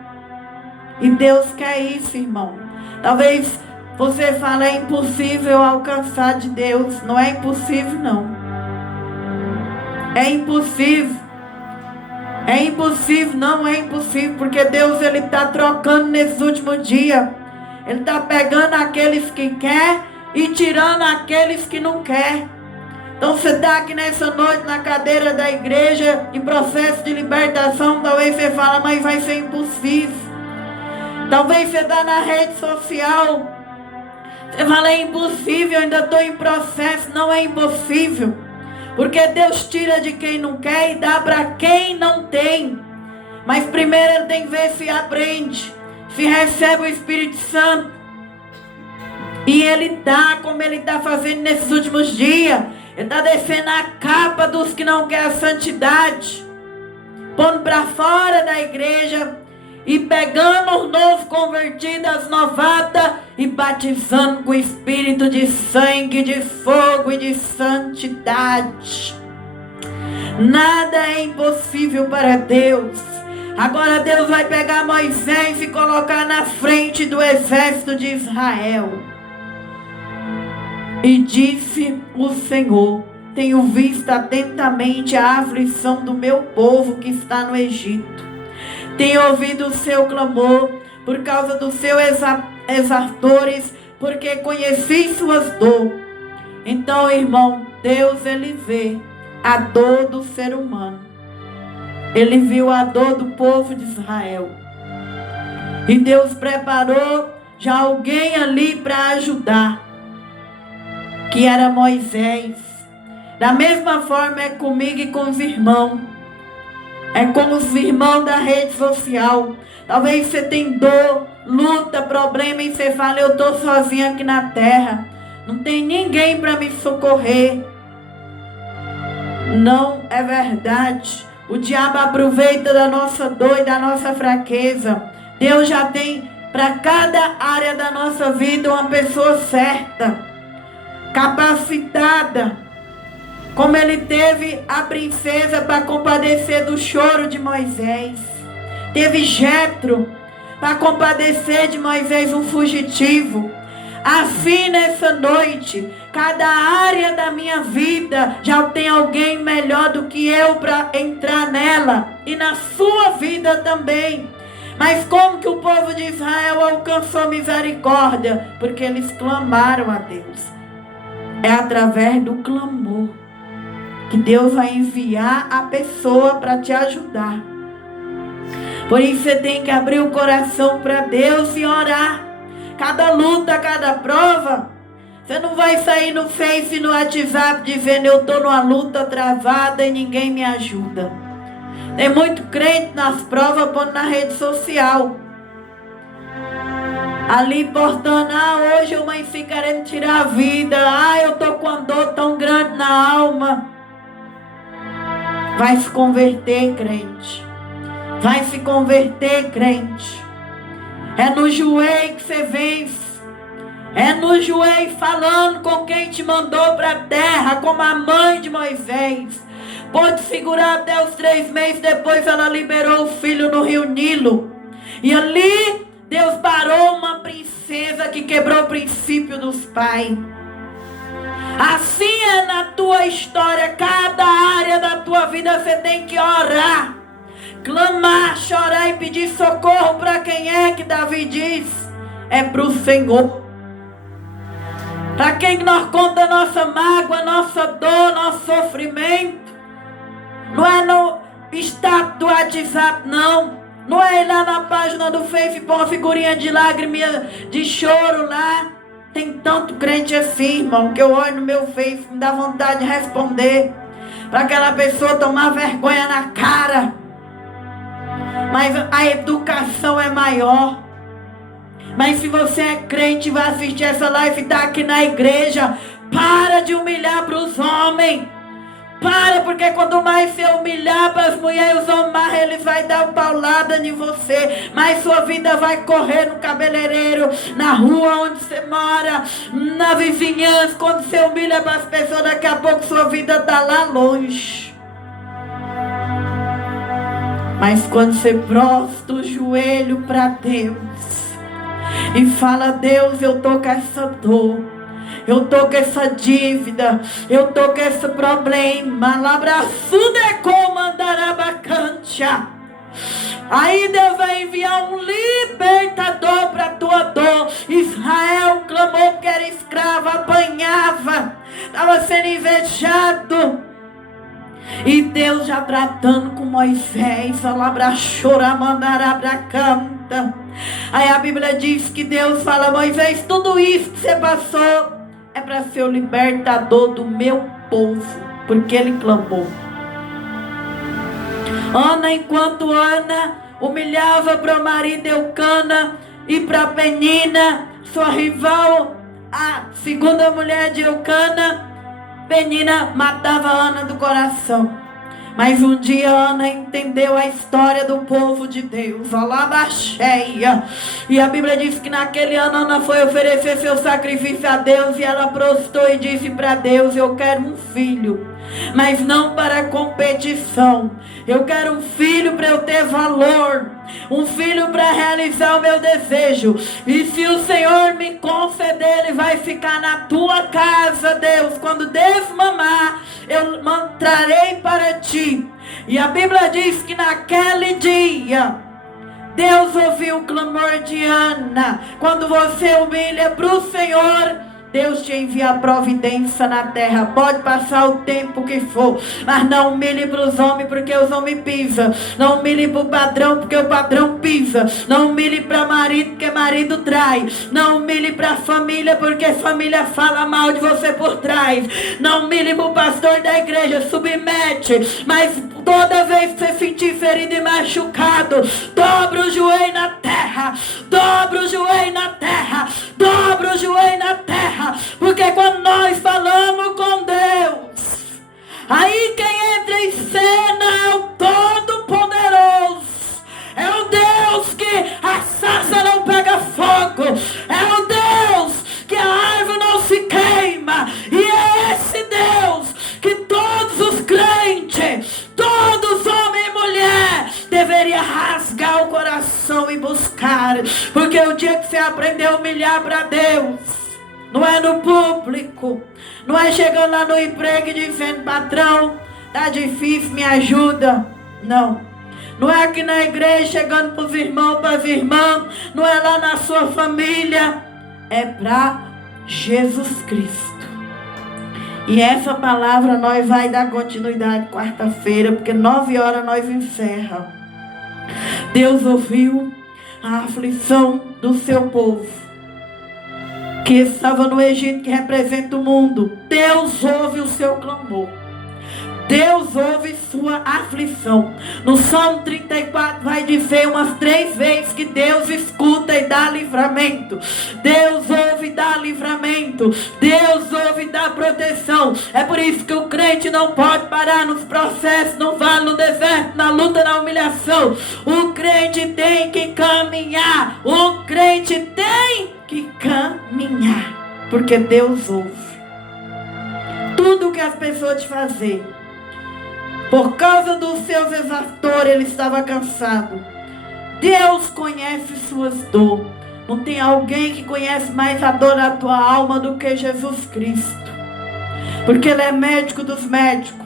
E Deus quer isso, irmão. Talvez você fale: é impossível alcançar de Deus. Não é impossível, não. É impossível. É impossível, não é impossível. Porque Deus, ele está trocando nesses últimos dias. Ele está pegando aqueles que quer e tirando aqueles que não quer. Então você está aqui nessa noite na cadeira da igreja em processo de libertação. Talvez você fala, mas vai ser impossível. Talvez você está na rede social. Você fala, é impossível, eu ainda estou em processo. Não é impossível. Porque Deus tira de quem não quer e dá para quem não tem. Mas primeiro Ele tem que ver se aprende, se recebe o Espírito Santo. E Ele dá, como Ele está fazendo nesses últimos dias. Ele está descendo a capa dos que não querem a santidade, pondo para fora da igreja e pegando os novos convertidos, as novatas, e batizando com o Espírito de sangue, de fogo e de santidade. Nada é impossível para Deus. Agora Deus vai pegar Moisés e colocar na frente do exército de Israel. E disse o Senhor: tenho visto atentamente a aflição do meu povo que está no Egito. Tenho ouvido o seu clamor por causa dos seus exatores, porque conheci suas dores. Então, irmão, Deus, Ele vê a dor do ser humano. Ele viu a dor do povo de Israel. E Deus preparou já alguém ali para ajudar, que era Moisés. Da mesma forma é comigo e com os irmãos. É com os irmãos da rede social. Talvez você tenha dor, luta, problema e você fala, eu estou sozinha aqui na terra. Não tem ninguém para me socorrer. Não é verdade. O diabo aproveita da nossa dor e da nossa fraqueza. Deus já tem para cada área da nossa vida uma pessoa certa, capacitada, como Ele teve a princesa para compadecer do choro de Moisés. Teve Jetro para compadecer de Moisés, um fugitivo. Assim, nessa noite, cada área da minha vida já tem alguém melhor do que eu para entrar nela. E na sua vida também. Mas como que o povo de Israel alcançou misericórdia? Porque eles clamaram a Deus. É através do clamor que Deus vai enviar a pessoa para te ajudar. Por isso você tem que abrir o coração para Deus e orar. Cada luta, cada prova, você não vai sair no Face e no WhatsApp dizendo, eu estou numa luta travada e ninguém me ajuda. Tem muito crente nas provas, pondo na rede social. Ali portando, hoje uma mãe fica querendo tirar a vida. Eu estou com uma dor tão grande na alma. Vai se converter, crente. Vai se converter, crente. É no joelho que você vence. É no joelho falando com quem te mandou para a terra, como a mãe de Moisés. Pôde segurar até os 3 meses, depois ela liberou o filho no rio Nilo. E ali Deus parou uma princesa que quebrou o princípio dos pais. Assim é na tua história, cada área da tua vida você tem que orar, clamar, chorar e pedir socorro. Para quem é que Davi diz? É para o Senhor. Para quem nós conta nossa mágoa, nossa dor, nosso sofrimento. Não é no status do WhatsApp, não. Não é ir lá na página do Facebook, uma figurinha de lágrima, de choro lá. Tem tanto crente assim, irmão, que eu olho no meu Face, me dá vontade de responder. Para aquela pessoa tomar vergonha na cara. Mas a educação é maior. Mas se você é crente e vai assistir essa live e está aqui na igreja, para de humilhar para os homens. Para, porque quanto mais você humilhar para as mulheres, os homens, eles vão dar paulada em você. Mas sua vida vai correr no cabeleireiro, na rua onde você mora, na vizinhança. Quando você humilha para as pessoas, daqui a pouco sua vida está lá longe. Mas quando você prostra o joelho para Deus e fala, Deus, eu estou com essa dor, eu estou com essa dívida, eu estou com esse problema. Aí Deus vai enviar um libertador para a tua dor. Israel clamou porque era escravo, apanhava, estava sendo invejado. E Deus já tratando com Moisés, canta. Aí a Bíblia diz que Deus fala: Moisés, tudo isso que você passou é para ser o libertador do meu povo, porque ele clamou. Ana, enquanto Ana humilhava para o marido Eucana e para Penina, sua rival, a segunda mulher de Eucana, Penina matava Ana do coração. Mas um dia Ana entendeu a história do povo de Deus, cheia. E a Bíblia diz que naquele ano Ana foi oferecer seu sacrifício a Deus, e ela prostrou e disse para Deus: eu quero um filho, mas não para competição. Eu quero um filho para eu ter valor, um filho para realizar o meu desejo. E se o Senhor me conceder, ele vai ficar na tua casa, Deus. Quando desmamar, eu trarei para ti. E a Bíblia diz que naquele dia Deus ouviu o clamor de Ana. Quando você humilha para o Senhor, Deus te envia a providência na terra. Pode passar o tempo que for, mas não humilhe para os homens, porque os homens pisam. Não humilhe para o padrão, porque o padrão pisa. Não humilhe para marido, porque marido trai. Não humilhe para a família, porque família fala mal de você por trás. Não humilhe para o pastor da igreja, submete. Mas toda vez que você sentir ferido e machucado, dobra o joelho na terra. Dobra o joelho na terra. Dobra o joelho na terra. Porque quando nós falamos com Deus, aí quem entra em cena é o Todo-Poderoso. É o Deus que a sarça não pega fogo. É o Deus que a árvore não se queima. E é esse Deus que todos os crentes, todos homem e mulher, deveria rasgar o coração e buscar. Porque o dia que você aprender a humilhar para Deus, não é no público, não é chegando lá no emprego e dizendo: patrão, tá difícil, me ajuda. Não. Não é aqui na igreja chegando para os irmãos, para as irmãs. Não é lá na sua família. É para Jesus Cristo. E essa palavra nós vai dar continuidade quarta-feira, porque 9 horas nós encerra. Deus ouviu a aflição do seu povo que estava no Egito, que representa o mundo. Deus ouve o seu clamor. Deus ouve sua aflição. No Salmo 34 vai dizer umas 3 vezes que Deus escuta e dá livramento. Deus ouve e dá livramento. Deus ouve e dá proteção. É por isso que o crente não pode parar nos processos, no vale, no deserto, na luta, na humilhação. O crente tem que caminhar. O crente tem que caminhar, porque Deus ouve tudo que as pessoas te fazem. Por causa dos seus exatores, ele estava cansado. Deus conhece suas dores. Não tem alguém que conhece mais a dor da tua alma do que Jesus Cristo, porque ele é médico dos médicos.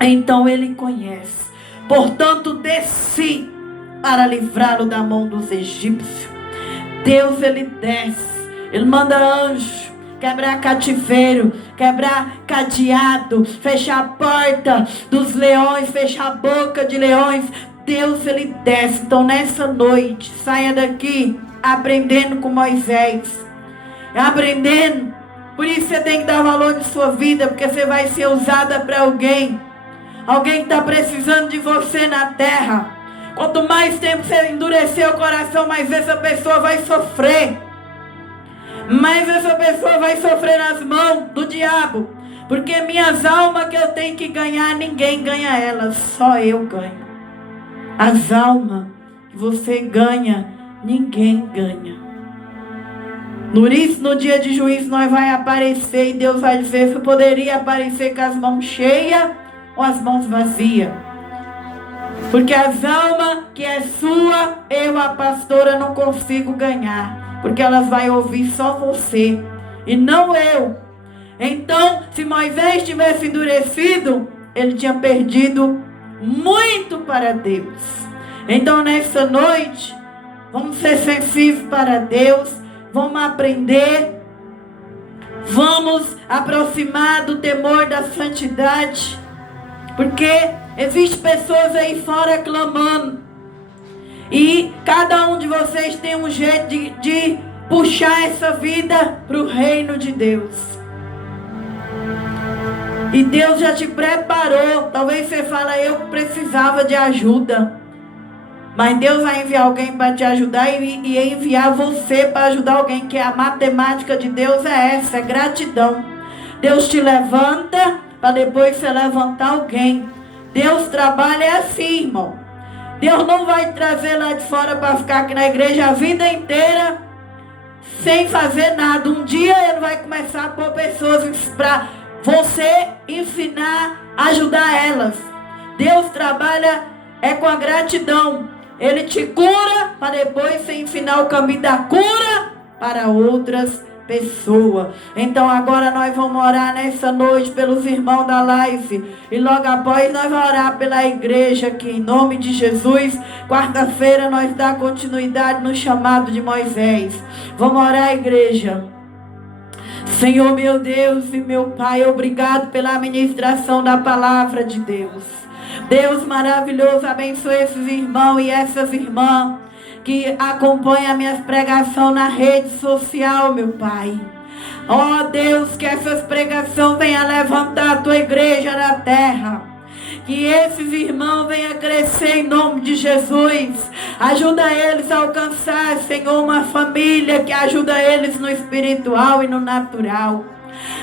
Então ele conhece. Portanto, desci para livrá-lo da mão dos egípcios. Deus, ele desce, ele manda anjo quebrar cativeiro, quebrar cadeado, fechar a porta dos leões, fechar a boca de leões. Deus, ele desce. Então nessa noite, saia daqui aprendendo com Moisés, aprendendo. Por isso você tem que dar valor de sua vida, porque você vai ser usada para alguém que está precisando de você na terra. Quanto mais tempo você endurecer o coração, mais essa pessoa vai sofrer. Mais essa pessoa vai sofrer nas mãos do diabo. Porque minhas almas que eu tenho que ganhar, ninguém ganha elas, só eu ganho. As almas que você ganha, ninguém ganha. Por isso, no dia de juízo, nós vai aparecer e Deus vai dizer: você poderia aparecer com as mãos cheias ou as mãos vazias. Porque as almas que é sua, eu, a pastora, não consigo ganhar. Porque elas vão ouvir só você e não eu. Então, se Moisés tivesse endurecido, ele tinha perdido muito para Deus. Então nessa noite, vamos ser sensíveis para Deus, vamos aprender, vamos aproximar do temor da santidade, porque existem pessoas aí fora clamando, e cada um de vocês tem um jeito de puxar essa vida para o reino de Deus. E Deus já te preparou. Talvez você fale, eu precisava de ajuda. Mas Deus vai enviar alguém para te ajudar e enviar você para ajudar alguém. Que a matemática de Deus é essa, é gratidão. Deus te levanta para depois você levantar alguém. Deus trabalha assim, irmão. Deus não vai te trazer lá de fora para ficar aqui na igreja a vida inteira sem fazer nada. Um dia Ele vai começar a pôr pessoas para você ensinar, ajudar elas. Deus trabalha com a gratidão. Ele te cura para depois você ensinar o caminho da cura para outras pessoas. Então agora nós vamos orar nessa noite pelos irmãos da live. E logo após nós vamos orar pela igreja aqui em nome de Jesus. Quarta-feira nós dá continuidade no chamado de Moisés. Vamos orar, igreja. Senhor meu Deus e meu Pai, obrigado pela ministração da palavra de Deus. Deus maravilhoso, abençoe esses irmãos e essas irmãs que acompanham a minha pregação na rede social, meu Pai. Ó Deus, que essas pregações venham levantar a tua igreja na terra. Que esses irmãos venham crescer em nome de Jesus. Ajuda eles a alcançar, Senhor, uma família que ajuda eles no espiritual e no natural.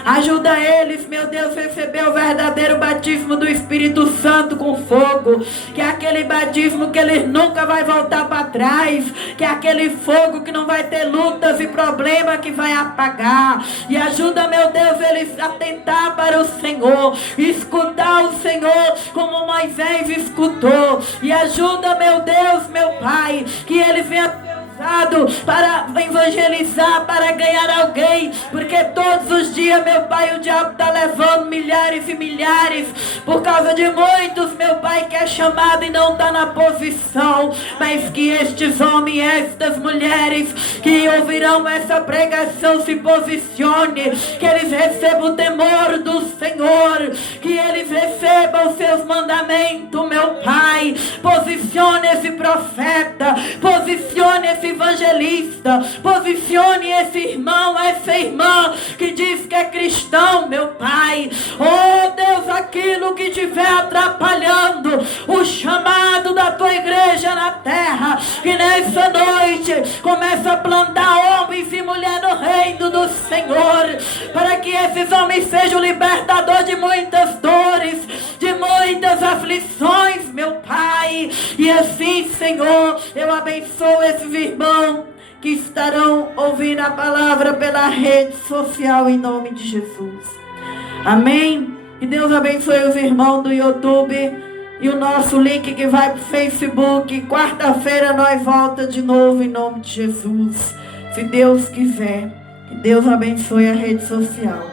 Ajuda eles, meu Deus, a receber o verdadeiro batismo do Espírito Santo com fogo. Que é aquele batismo que eles nunca vai voltar para trás. Que é aquele fogo que não vai ter lutas e problemas que vai apagar. E ajuda, meu Deus, eles a atentar para o Senhor. Escutar o Senhor como Moisés escutou. E ajuda, meu Deus, meu Pai, que eles venham para evangelizar, para ganhar alguém, porque todos os dias, meu Pai, o diabo está levando milhares e milhares, por causa de muitos, meu Pai, que é chamado e não está na posição, mas que estes homens e estas mulheres que ouvirão essa pregação se posicione, que eles recebam o temor do Senhor, que eles recebam os seus mandamentos, meu Pai. Posicione esse profeta, posicione esse evangelista, posicione esse irmão, essa irmã que diz que é cristão, meu Pai. Oh Deus, aquilo que estiver atrapalhando o chamado da tua igreja na terra, que nessa noite começa a plantar homens e mulheres no reino do Senhor, para que esses homens sejam libertadores de muitas dores, de muitas aflições, meu Pai. E assim, Senhor, eu abençoo esses irmãos que estarão ouvindo a palavra pela rede social em nome de Jesus. Amém? Que Deus abençoe os irmãos do YouTube e o nosso link que vai para o Facebook. Quarta-feira nós volta de novo em nome de Jesus. Se Deus quiser. Que Deus abençoe a rede social.